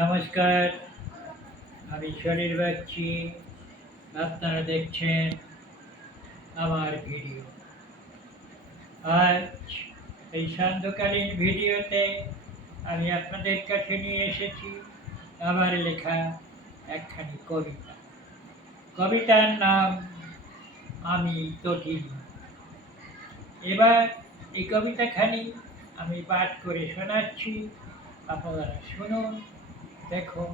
নমস্কার, আমি শরীর বাগচি। আপনারা দেখছেন আমার ভিডিও। আজ এই সান্ধ্যকালীন ভিডিওতে আমি আপনাদের কাছে নিয়ে এসেছি আমার লেখা একখানি কবিতা। কবিতার নাম আমি তটিনী। এবার এই কবিতাখানি আমি পাঠ করে শোনাচ্ছি, আপনারা শুনুন, দেখুন,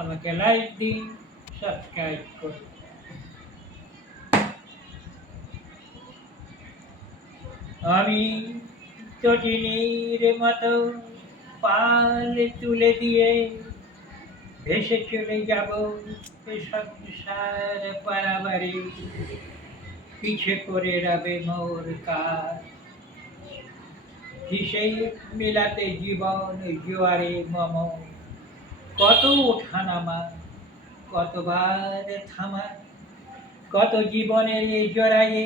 আমাকে লাইক দিন, সাবস্ক্রাইব করুন। আমি তটিনীর মতো পাল তুলে দিয়ে ভেসে চলে যাব সংসার পারাবারে, পিছে পড়ে রবে মোর কাজ। হিসেব মিলাতে জীবন জোয়ারে মম, কত ওঠানামা, কতবার থামা, কত জীবনের এই জড়াইয়ে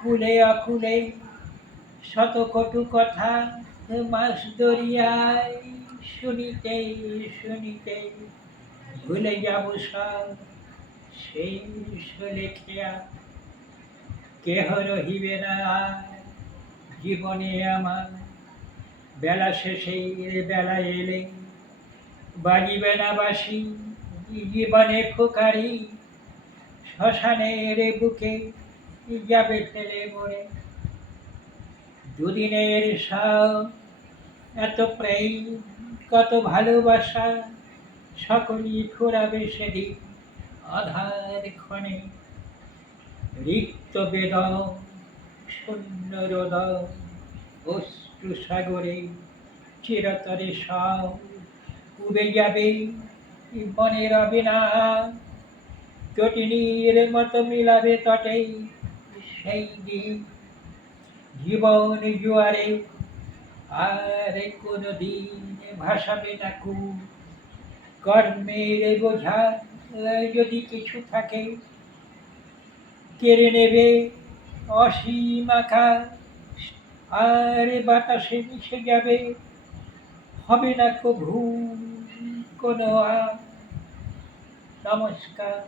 কুলে অকুলে, শত কটু কথা মাস দরিয়ায় শুনিতে শুনিতে ভুলে যাব সব সেই লেখিয়া। কেহ রহিবে না আর জীবনে আমার, বেলা শেষে বেলা এলে বাজিবে না বাসি জীবনে ফুকারি, শ্মশানের বুকে যাবে ফেলে মরে। দুদিনের সব এত প্রেম, কত ভালোবাসা, সকলই ফুরাবে সেদিন আধার ক্ষণে। রিক্ত বেদন, শূন্য রোদন, অশ্রু সাগরে চিরতরে সব উবে যাবে, মনে রবে না। তটিনীর মতো মিলাবে তটে সেই দিন জীবন জোয়ারে, আর কোনদিন ভাসাবে না কূল। কর্মের বোঝা যদি কিছু থাকে, কেড়ে নেবে অসীম আকাশ, আর বাতাসে মিশে যাবে, হবে না কভু কোনো আর। নমস্কার।